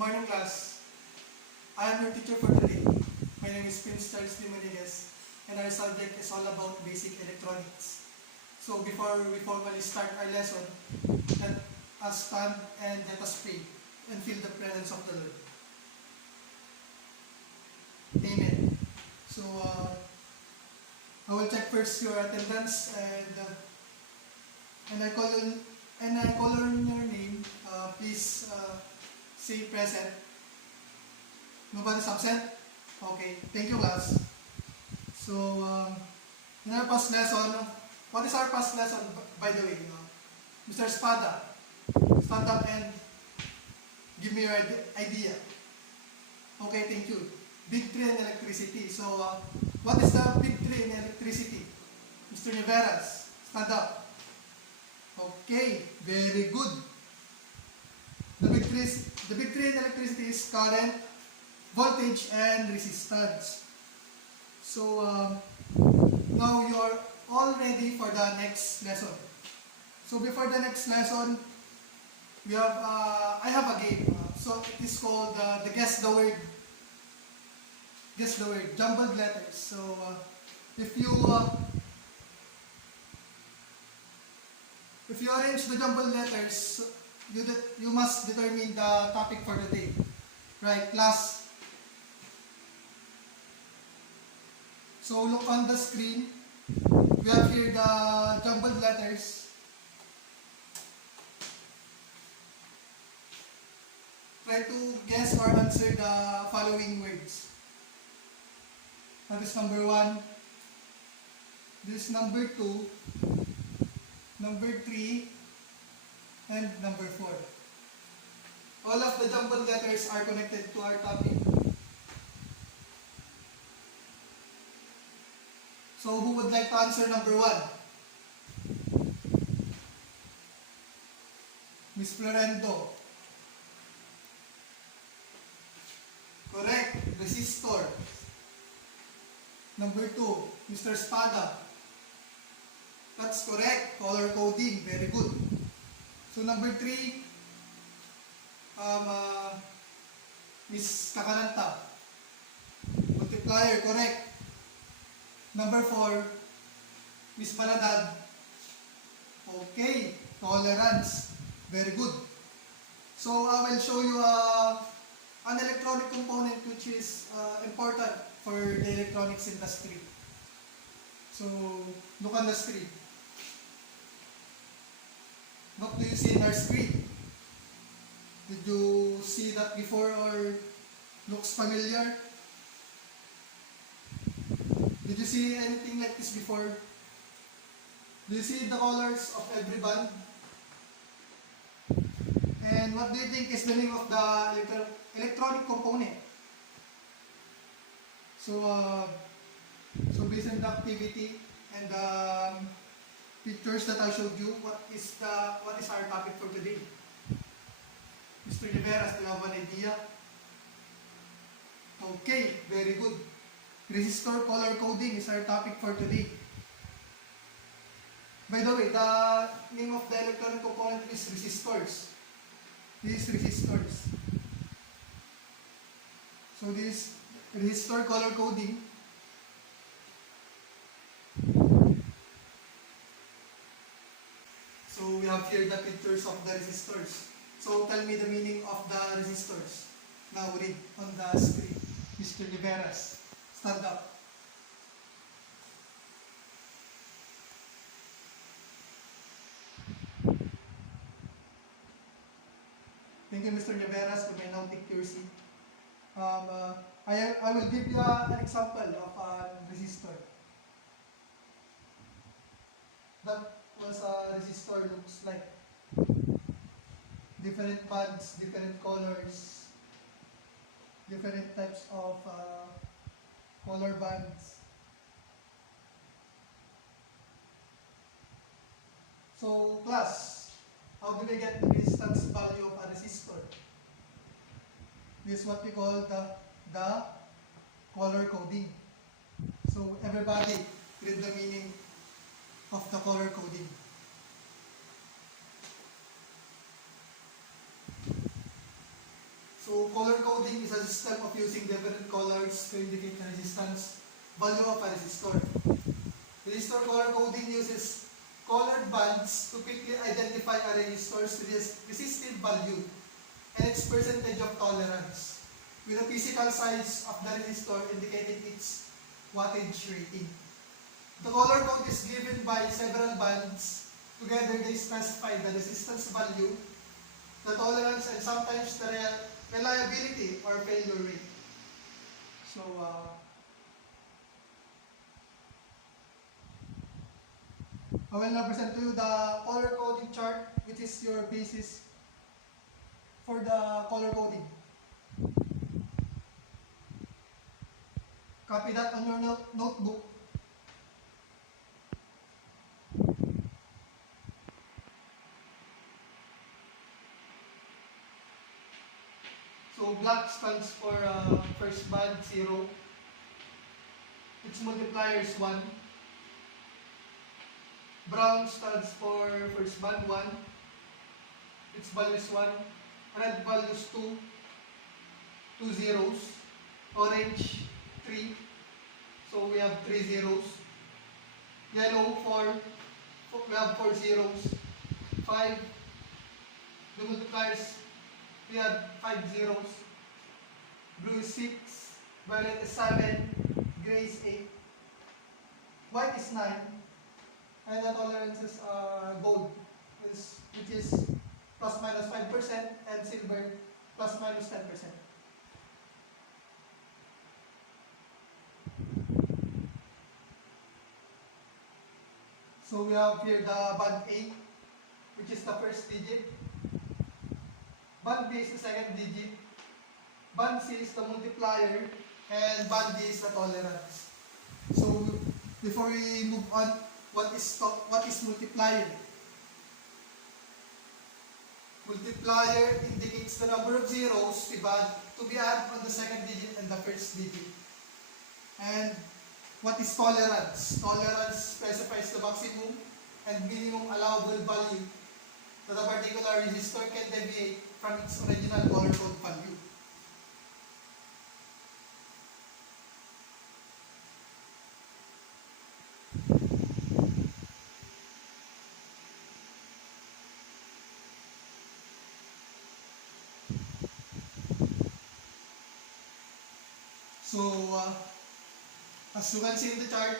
morning, class. I am your teacher for today. My name is Prince Charles Limaniguez, and our subject is all about basic electronics. So before we formally start our lesson, let us stand and let us pray and feel the presence of the Lord. Amen. So I will check first your attendance and I call on your name. Please say present. Nobody's absent? Okay. Thank you, class. So in our past lesson, what is our past lesson, by the way? Mr. Espada, stand up and give me your idea. Okay, thank you. Big three in electricity. So what is the big three in electricity? Mr. Neveras, stand up. Okay, very good. The big three in electricity is current, voltage, and resistance. So now you're all ready for the next lesson. So before the next lesson, we have I have a game. So it is called the Guess the Word. Guess the word, jumbled letters. So if you arrange the jumbled letters, you must determine the topic for the day. Right, class? So look on the screen. We have here the jumbled letters. Try to guess or answer the following words. That is number 1. This is number 2, number 3, and number 4. All of the jumbled letters are connected to our topic. So who would like to answer number 1? Miss Florendo. Correct. Resistor. Number 2, Mr. Espada. That's correct. Color coding. Very good. So number 3, Miss Kakaranta. Multiplier. Correct. Number 4, Miss Baladad. Okay. Tolerance. Very good. So I will show you an electronic component which is important for the electronics industry. So look on the screen. What do you see in our screen? Did you see that before or looks familiar? Did you see anything like this before? Do you see the colors of every band? And what do you think is the name of the electronic component? So based on the activity and the pictures that I showed you, what is our topic for today? Mr. Neveras, do you have an idea? Okay, very good. Resistor color coding is our topic for today. By the way, the name of the electronic component is resistors. These resistors. So this resistor color coding. So we have here the pictures of the resistors. So tell me the meaning of the resistors. Now read on the screen. Mr. Neveras, stand up. Thank you, Mr. Neveras. You may now take your seat. I will give you an example of a resistor. That was a resistor looks like. Different bands, different colors, different types of color bands. So class, how do we get the resistance value of a resistor? This is what we call the color coding. So everybody read the meaning of the color coding. So color coding is a system of using different colors to indicate the resistance value of a resistor. Resistor color coding uses colored bands to quickly identify a resistor's resistive value and its percentage of tolerance, with the physical size of the resistor indicating its wattage rating. The color code is given by several bands. Together they specify the resistance value, the tolerance, and sometimes the reliability or failure rate. So, I will now present to you the color coding chart, which is your basis for the color coding. Copy that on your notebook. So black stands for first band 0. Its multiplier is 1. Brown stands for first band 1. Its value is 1. Red value is 2. 2 zeros. Orange 3. So we have 3 zeros. Yellow 4. We have 4 zeros. 5. The multipliers, we have 5 zeros. Blue is 6. Violet is 7. Gray is 8. White is 9. And the tolerance is gold, which is plus minus 5%, and silver plus minus 10%. So we have here the band A, which is the first digit. Band B is the second digit. Band C is the multiplier, and band D is the tolerance. So before we move on, what is multiplier? Multiplier indicates the number of zeros to be added on the second digit and the first digit. And what is tolerance? Tolerance specifies the maximum and minimum allowable value that a particular resistor can deviate from its original color code value. So, as you can see in the chart,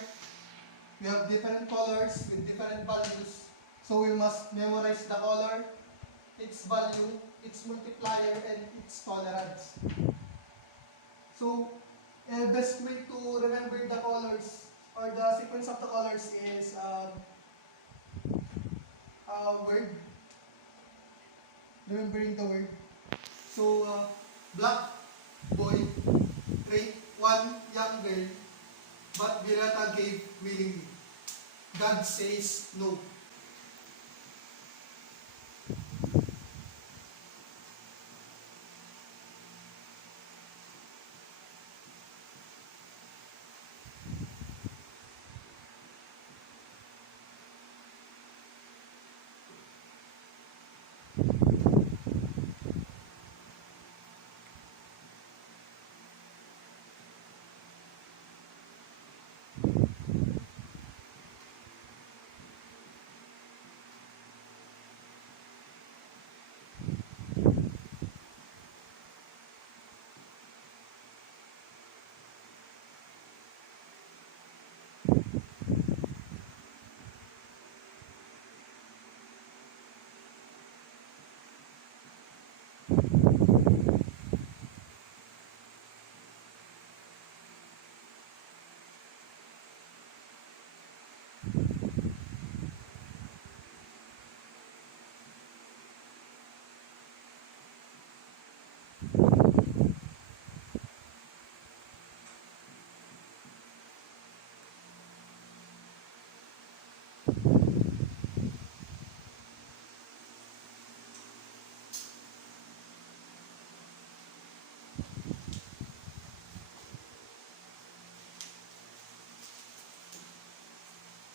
we have different colors with different values. So we must memorize the color, its value, its multiplier, and its tolerance. So, best way to remember the colors or the sequence of the colors is word. Remembering the word. So, black boy raped one young girl, but Virata gave willingly. God says no.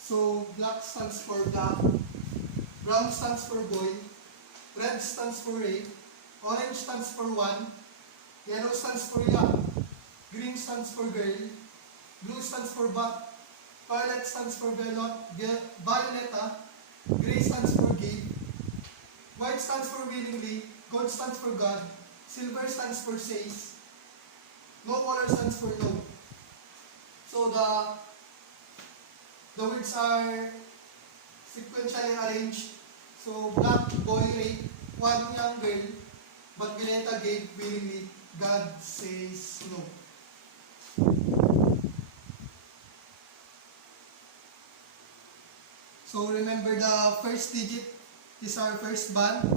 So, black stands for black, brown stands for boy, red stands for rape, orange stands for 1, Yellow stands for young, green stands for girl, blue stands for buck, violet stands for violeta, gray stands for gay, white stands for willingly, gold stands for God, silver stands for says, no color stands for no. So the words are sequentially arranged. So black boy raped one young girl, but Violeta gave willingly. God says no. So remember, the first digit is our first band.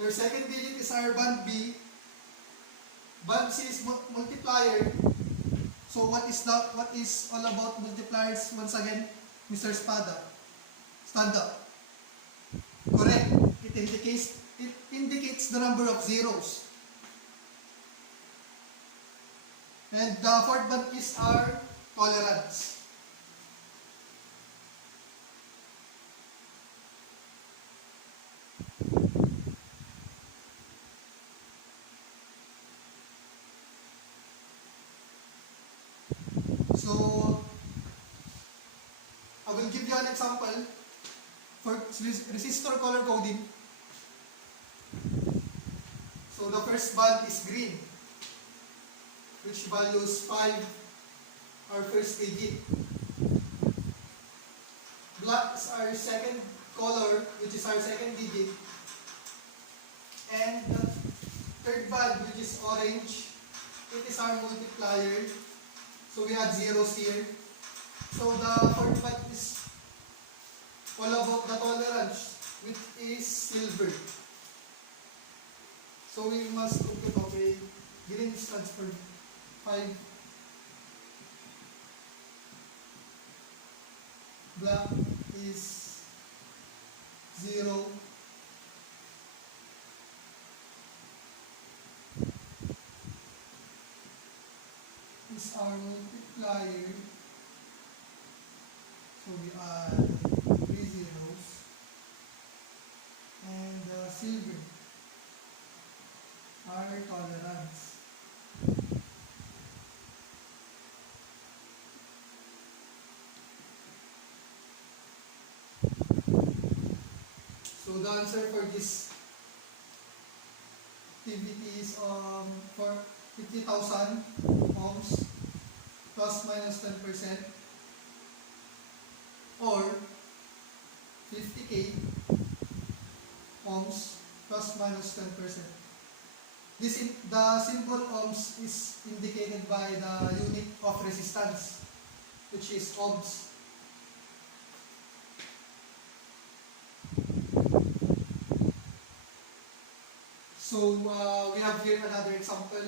Your second digit is our band B. Band C is multiplier. So what is all about multipliers once again, Mr. Spada? Stand up. Correct. It indicates the number of zeros. And the fourth band is our tolerance. So I will give you an example for resistor color coding. So the first band is green, which values 5, our first digit. Black is our second color, which is our second digit. And the third band, which is orange, it is our multiplier. So we had zeros here. So the fourth band is all about the tolerance, which is silver. So we must look it up. Green stands for 5. Black is 0. Is our multiplier. So we add 3 zeros. And silver, our tolerance. So the answer for this activity is for 50,000 ohms plus minus 10%, or 50k ohms plus minus 10%. The symbol ohms is indicated by the unit of resistance, which is ohms. So we have here another example.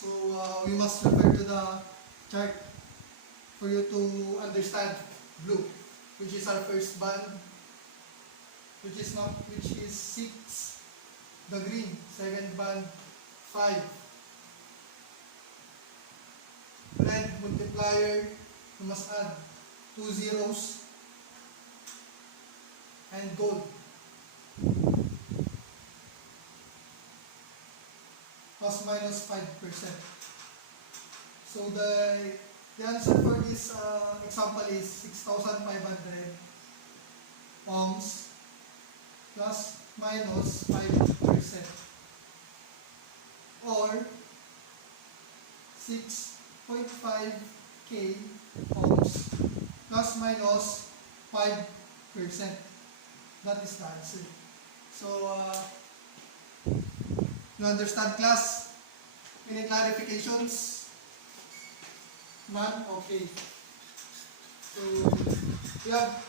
So we must refer to the chart for you to understand. Blue, which is our first band, which is 6. The green, second band, 5. Red multiplier, you must add 2 zeros. And gold, plus minus 5%. So the answer for this example is 6,500 ohms plus minus 5%, or 6.5k ohms plus minus 5%. That is the answer. So you understand, class? Any clarifications? None? Okay. So we have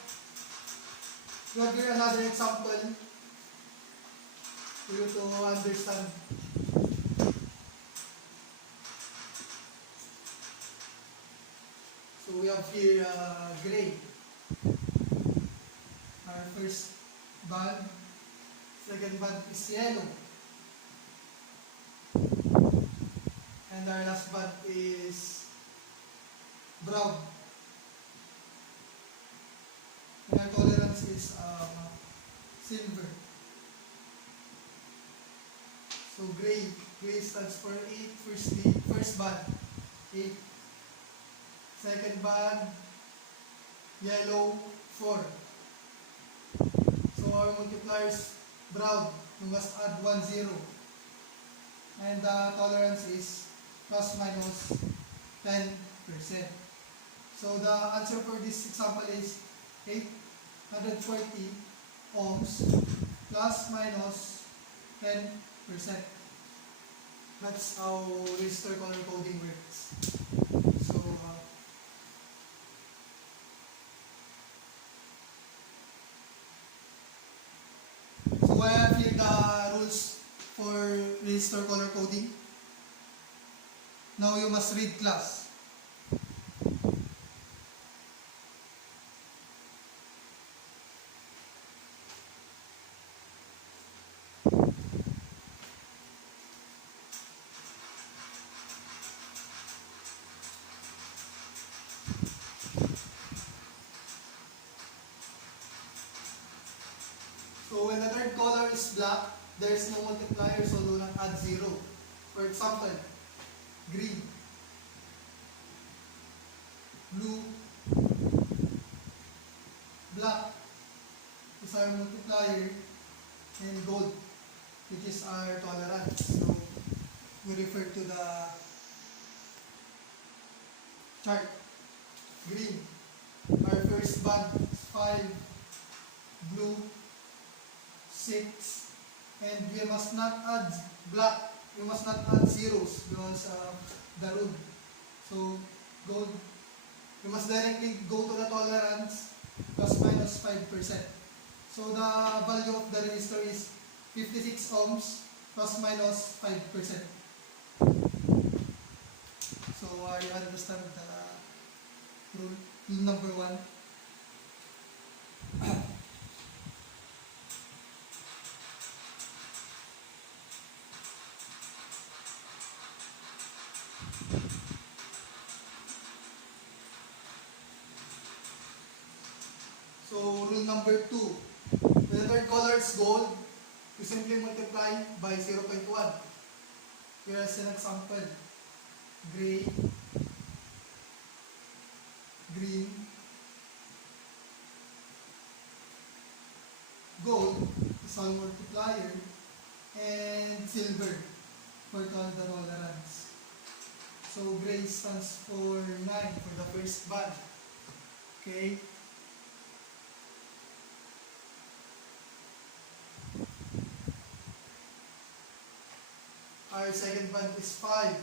We have here another example for you to understand. So we have here gray. Our first band. Second band is yellow. And our last band is brown. And our tolerance is silver. So gray stands for 8, first band, 8. Second band, yellow, 4. So our multipliers, brown, we must add 1, 0. And the tolerance is plus minus 10%. So the answer for this example is 840 ohms plus minus 10%. That's how resistor color coding works. So I have here the rules for resistor color coding. Now you must read class. So when the third color is black, there is no multiplier, so do not add 0. For example, green, blue, black is our multiplier, and gold, which is our tolerance. So we refer to the chart. Green, our first band is 5, blue, 6, and we must not add black, we must not add zeros because the rule. So gold, we must directly go to the tolerance plus minus 5%. So the value of the resistor is 56 ohms plus minus 5%. So I understand the rule number 1. So rule number 2, when the third color is gold, you simply multiply by 0.1. Here's an example: gray, green, gold is all multiplier, and silver for the tolerance. So gray stands for 9 for the first band. Okay. Our second band is 5.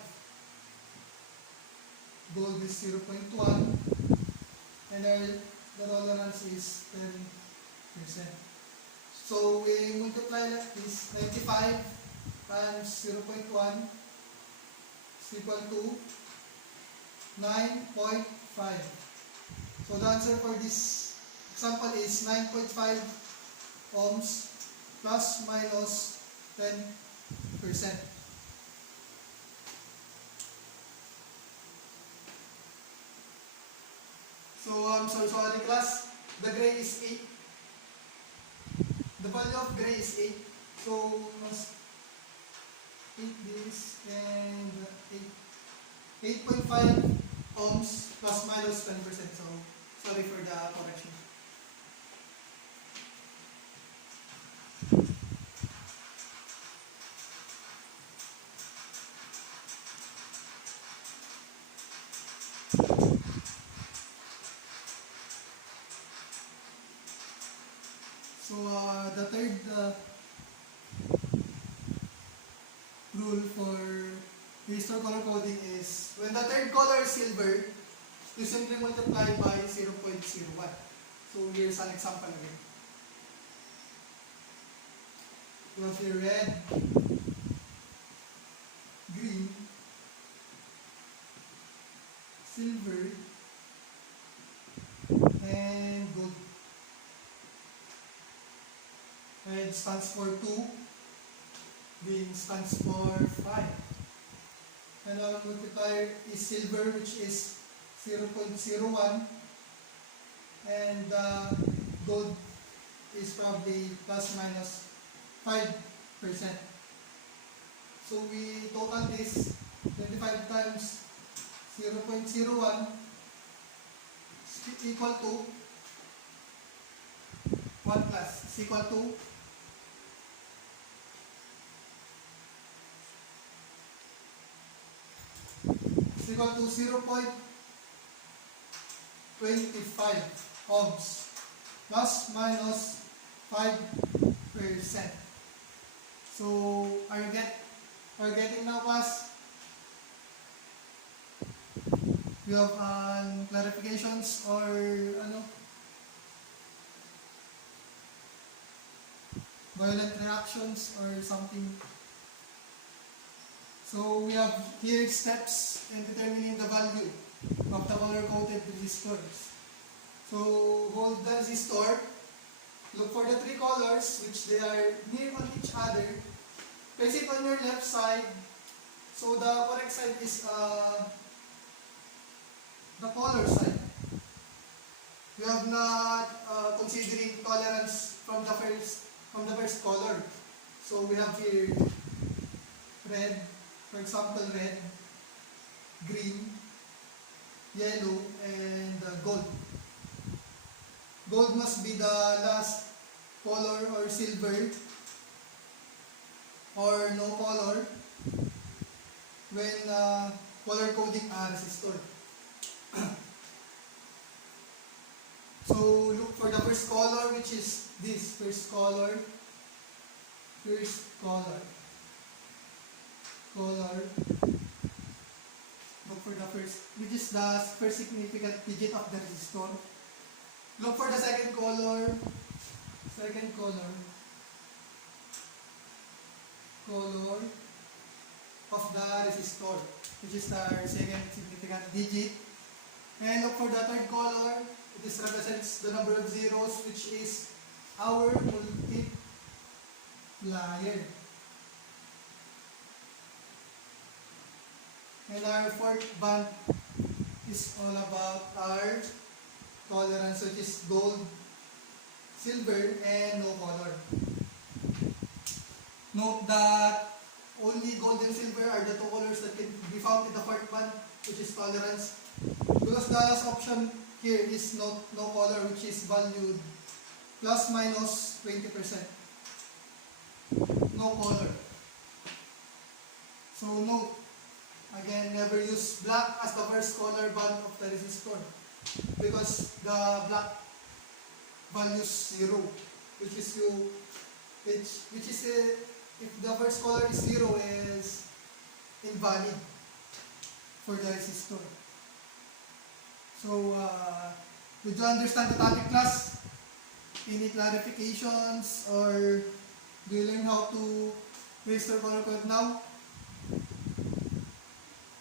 Gold is 0.1. And the tolerance is 10%. So we multiply like this: 95 times 0.1 is equal to 9.5. So the answer for this example is 9.5 ohms plus minus 10%. So sorry class, the gray is 8. The value of gray is 8. So must 8 this and 8.5 ohms plus minus 10%. So sorry for the correction. So the third rule for resistor color coding is when the third color is silver, you simply multiply by 0.01. So here's an example again. We have here red, green, silver, and gold. Red stands for 2, green stands for 5. And our multiplier is silver, which is 0.01, and gold is probably plus minus 5%. So we total this 25 times 0.01 is equal to 1 plus is equal to 0.25 ohms plus minus 5%. So are you getting now, class? You have clarifications or violent reactions or something? So we have here steps in determining the value of the color-coded resistors. So hold the resistor, look for the 3 colors which they are near on each other, place it on your left side. So the correct side is the color side. We have not considering tolerance from the first color. So we have here red, for example red, green, yellow, and gold. Gold must be the last color, or silver, or no color when color coding a resistor. So look for the first color, which is this first color. Look for the first, which is the first significant digit of the resistor. Look for the second color of the resistor, which is the second significant digit. And look for the third color. This represents the number of zeros, which is our multiplier. And our fourth band is all about our tolerance, which is gold, silver, and no color. Note that only gold and silver are the 2 colors that can be found in the fourth band, which is tolerance. Because the last option here is no color, which is valued plus minus 20%. No color. So note, again, never use black as the first color band of the resistor, because the black values 0, which is if the first color is 0, is invalid for the resistor. So did you understand the topic, class? Any clarifications, or do you learn how to resistor color code now?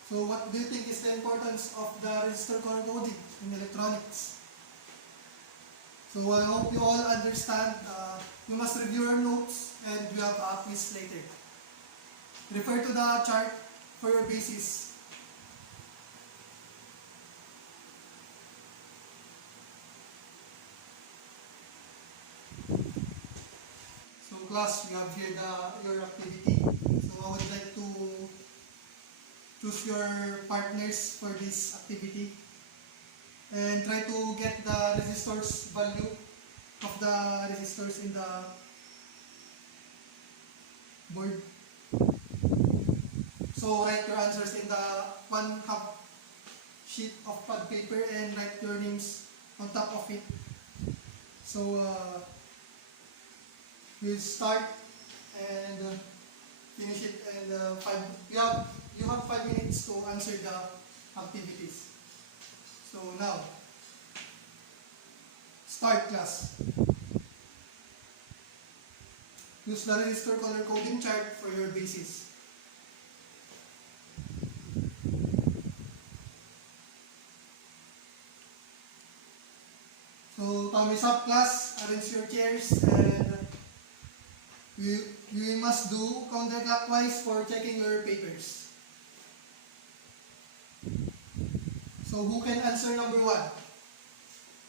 So what do you think is the importance of the resistor color coding in electronics? So I hope you all understand. You must review your notes, and we have a quiz later. Refer to the chart for your basis. So class, we have here your activity. So I would like to choose your partners for this activity and try to get the resistors value of the resistors in the board. So write your answers in the 1/2 sheet of pad paper and write your names on top of it. So we'll start and finish it, and you have 5 minutes to answer the activities. So now, start, class. use the resistor color coding chart for your basis. So, thumbs up class, arrange your chairs, and we must do counterclockwise for checking your papers. So, who can answer number 1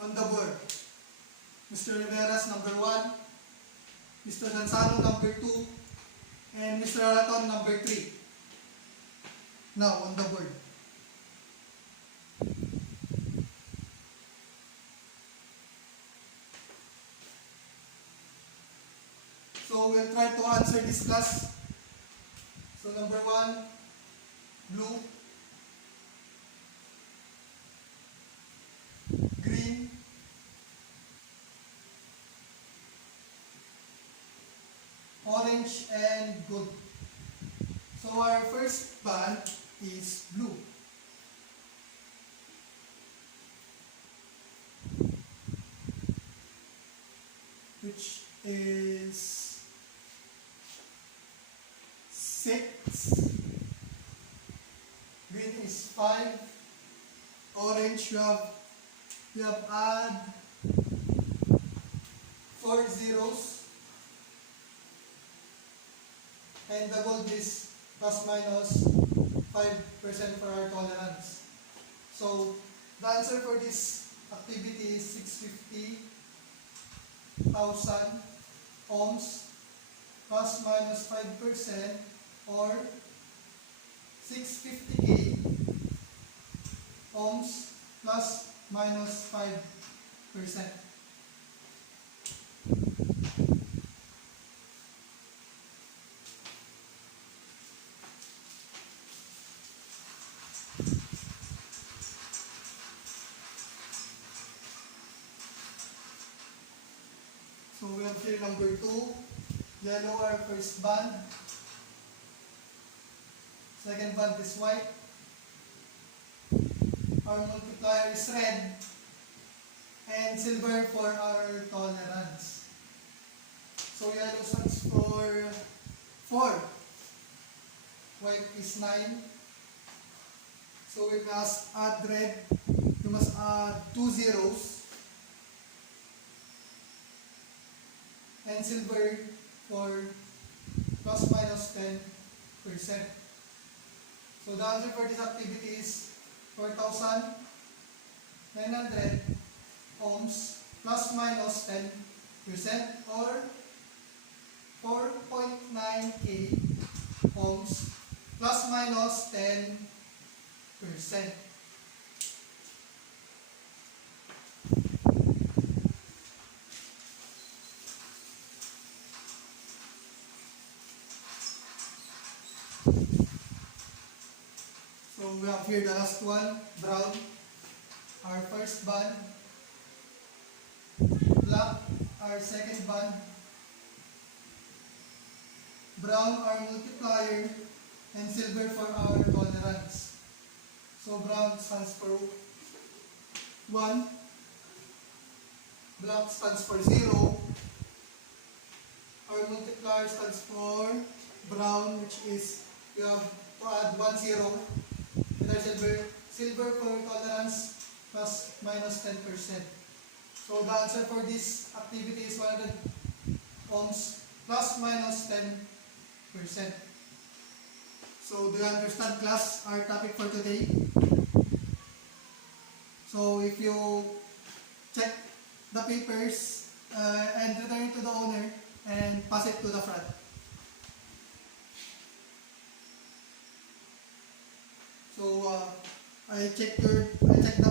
on the board? Mr. Rivera's number 1, Mr. Sansano number 2, and Mr. Araton number 3. Now, on the board. So, we'll try to answer this class. So, number 1, blue, green, orange, and gold. So, our first band is blue. Which is 6, green is 5, orange we have add 4 zeros, and the gold is plus minus 5% for our tolerance. So the answer for this activity is 650,000 ohms plus minus 5%, or 650k ohms plus minus 5%. So we have here number 2, yellow our first band, second band is white, our multiplier is red, and silver for our tolerance. So yellow stands for 4, white is 9, so we must add red, we must add 2 zeros, and silver for plus minus 10%. So the answer for this activity is 4,900 ohms plus minus 10%, or 4.9k ohms plus minus 10%. So we have here the last one, brown, our first band, black, our second band, brown, our multiplier, and silver for our tolerance. So brown stands for 1, black stands for 0, our multiplier stands for brown, which is you have to add 1 0, and our silver for tolerance plus minus 10%. So the answer for this activity is 100 ohms plus minus 10%. So do you understand, class, our topic for today? So if you check the papers and return it to the owner and pass it to the front. So I check the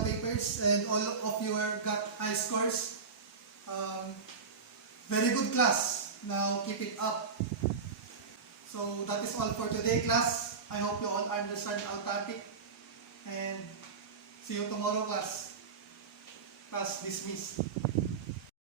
papers, and all of you got high scores. Very good, class. Now keep it up. So that is all for today, class. I hope you all understand our topic, and see you tomorrow, class. Class dismissed.